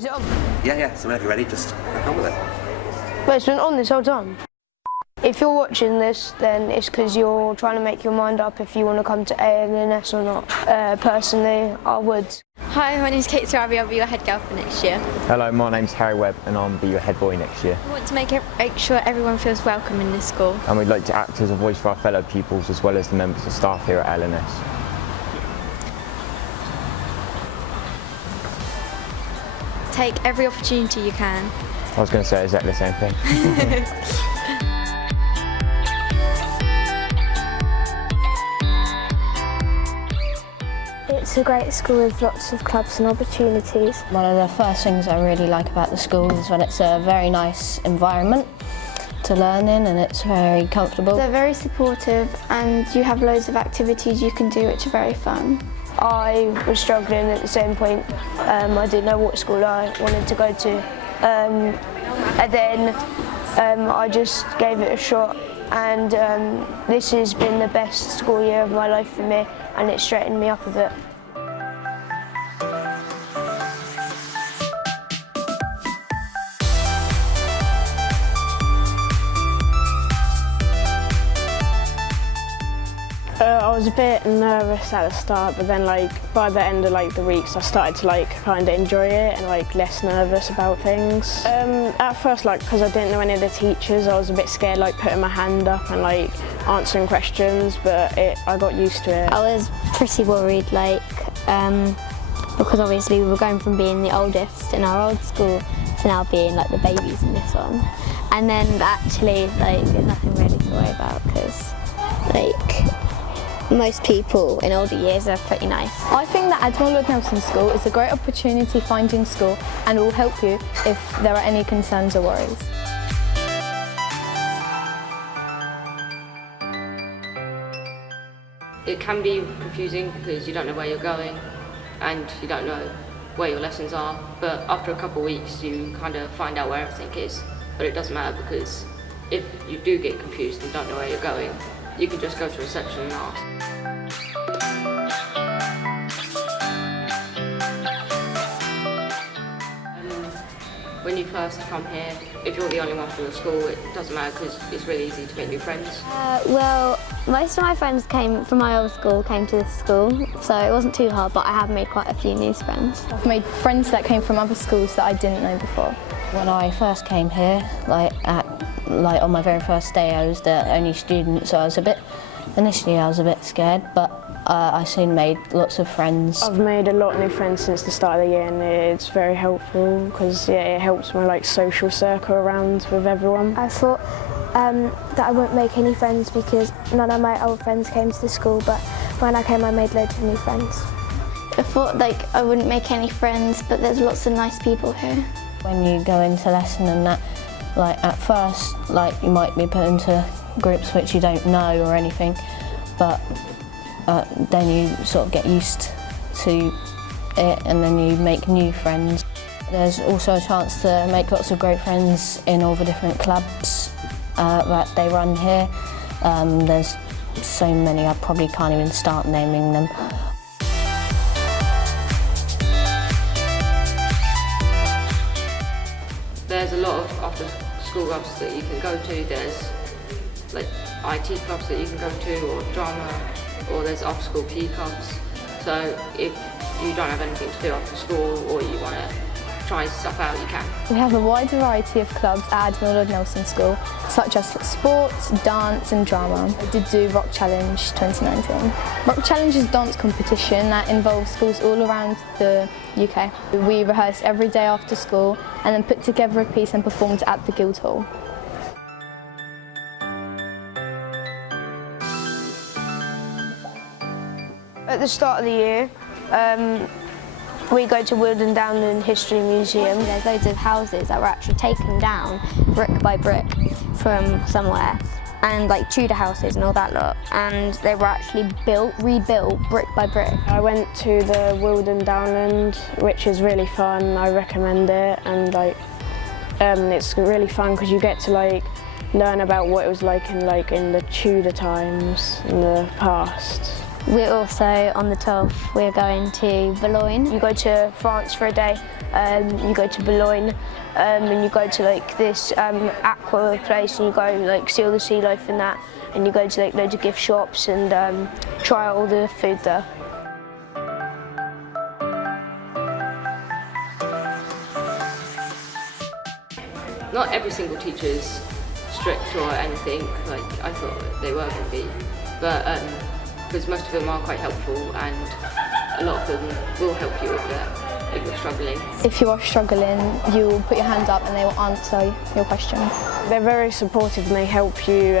Is it on? Yeah, so whenever you're ready, just crack on with it. But it's been on this whole time. If you're watching this, then it's because you're trying to make your mind up if you want to come to ALNS or not. Personally, I would. Hi, my name's Kate Sarabi. I'll be your head girl for next year. Hello, my name's Harry Webb and I'll be your head boy next year. I want to make sure everyone feels welcome in this school. And we'd like to act as a voice for our fellow pupils as well as the members of staff here at LNS. Take every opportunity you can. I was going to say exactly the same thing. It's a great school with lots of clubs and opportunities. One of the first things I really like about the school is when it's a very nice environment to learn in and it's very comfortable. They're very supportive and you have loads of activities you can do which are very fun. I was struggling at the same point. I didn't know what school I wanted to go to. And then I just gave it a shot, and this has been the best school year of my life for me, and it straightened me up a bit. I was a bit nervous at the start, but then by the end of the weeks I started to kind of enjoy it and less nervous about things. At first because I didn't know any of the teachers, I was a bit scared putting my hand up and answering questions, but I got used to it. I was pretty worried because obviously we were going from being the oldest in our old school to now being the babies in this one. And then actually there's nothing really to worry about because most people in older years are pretty nice. I think that Admiral Nelson School is a great opportunity finding school and will help you if there are any concerns or worries. It can be confusing because you don't know where you're going and you don't know where your lessons are, but after a couple of weeks you kind of find out where everything is. But it doesn't matter because if you do get confused and don't know where you're going, you can just go to reception and ask. When you first come here, if you're the only one from the school, it doesn't matter because it's really easy to make new friends. Well, most of my friends from my old school came to this school, so it wasn't too hard, but I have made quite a few new friends. I've made friends that came from other schools that I didn't know before. When I first came here, on my very first day, I was the only student, so initially I was a bit scared, but I soon made lots of friends. I've made a lot of new friends since the start of the year and it's very helpful because it helps my social circle around with everyone. I thought that I wouldn't make any friends because none of my old friends came to the school, but when I came I made loads of new friends. I thought I wouldn't make any friends, but there's lots of nice people here. When you go into lesson and that, at first, you might be put into groups which you don't know or anything, but then you sort of get used to it and then you make new friends. There's also a chance to make lots of great friends in all the different clubs that they run here. There's so many, I probably can't even start naming them. There's a lot of after-school clubs that you can go to. There's IT clubs that you can go to, or drama, or there's after-school PE clubs. So if you don't have anything to do after school or you want to try stuff out, you can. We have a wide variety of clubs at Admiral Nelson School, such as sports, dance and drama. I did do Rock Challenge 2019. Rock Challenge is a dance competition that involves schools all around the UK. We rehearsed every day after school and then put together a piece and performed at the Guildhall. At the start of the year, we go to Wilden Downland History Museum. There's loads of houses that were actually taken down brick by brick from somewhere, and Tudor houses and all that lot, and they were actually rebuilt brick by brick. I went to the Wilden Downland, which is really fun. I recommend it, and it's really fun because you get to learn about what it was in the Tudor times in the past. We're also on the 12th, we're going to Boulogne. You go to France for a day, you go to Boulogne, and you go to like this aqua place, and you go like see all the sea life and that, and you go to like loads of gift shops and try out all the food there. Not every single teacher's strict or anything, like I thought they were going to be, but because most of them are quite helpful and a lot of them will help you if you're struggling. If you are struggling, you will put your hand up and they will answer your question. They're very supportive and they help you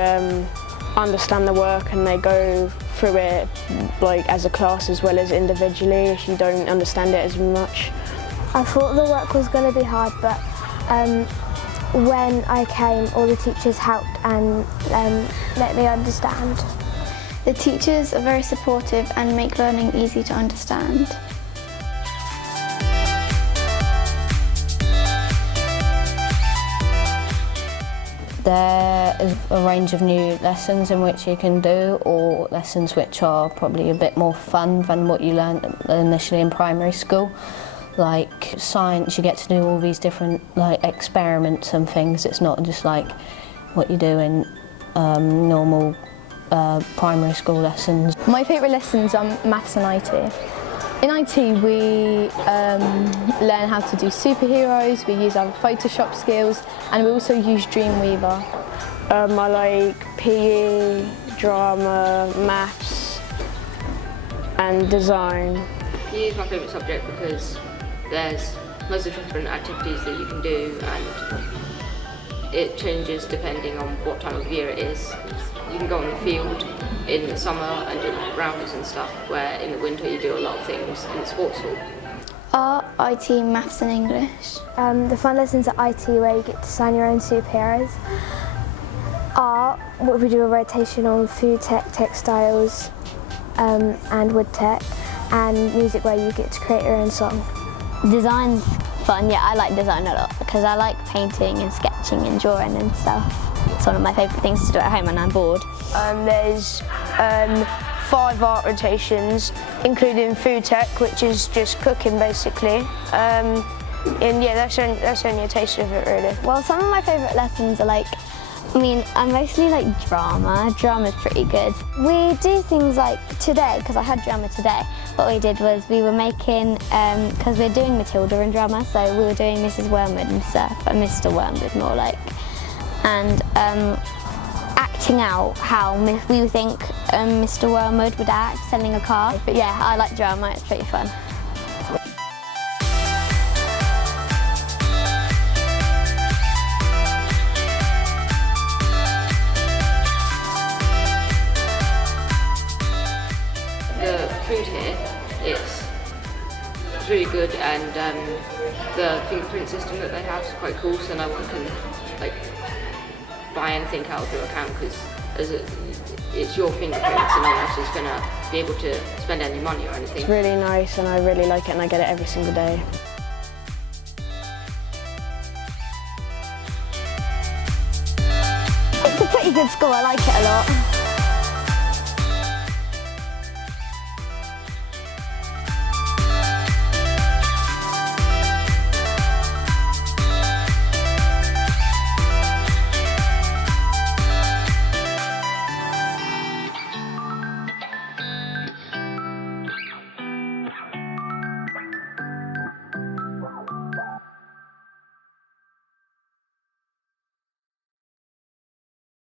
understand the work, and they go through it like as a class as well as individually if you don't understand it as much. I thought the work was going to be hard, but when I came, all the teachers helped and let me understand. The teachers are very supportive and make learning easy to understand. There is a range of new lessons in which you can do, or lessons which are probably a bit more fun than what you learned initially in primary school. Like science, you get to do all these different like experiments and things. It's not just like what you do in normal primary school lessons. My favourite lessons are maths and IT. In IT we learn how to do superheroes, we use our Photoshop skills, and we also use Dreamweaver. I like PE, drama, maths and design. PE is my favourite subject because there's loads of different activities that you can do, and it changes depending on what time of year it is. You can go on the field in the summer and do rounders and stuff, where in the winter you do a lot of things in the sports hall. Art, IT, maths and English. The fun lessons at IT where you get to design your own superheroes. Art, we do a rotation on food tech, textiles and wood tech, and music where you get to create your own song. Design's fun, yeah, I like design a lot because I like painting and sketching and drawing and stuff. It's one of my favourite things to do at home when I'm bored. There's 5 art rotations, including food tech, which is just cooking basically. And yeah, that's only a taste of it really. Well, some of my favourite lessons are like, I mostly like drama. Drama's pretty good. We do things like today, because I had drama today, what we did was we were making, because we're doing Matilda in drama, so we were doing Mrs. Wormwood and stuff, Mr. Wormwood more like, and acting out how we think Mr. Wormwood would act selling a car. But yeah, I like drama, it's pretty fun. The food here is really good, and the fingerprint system that they have is quite cool, so no one can like buy anything out of your account because it's your fingerprints and no one else is going to be able to spend any money or anything. It's really nice and I really like it, and I get it every single day. It's a pretty good school, I like it a lot.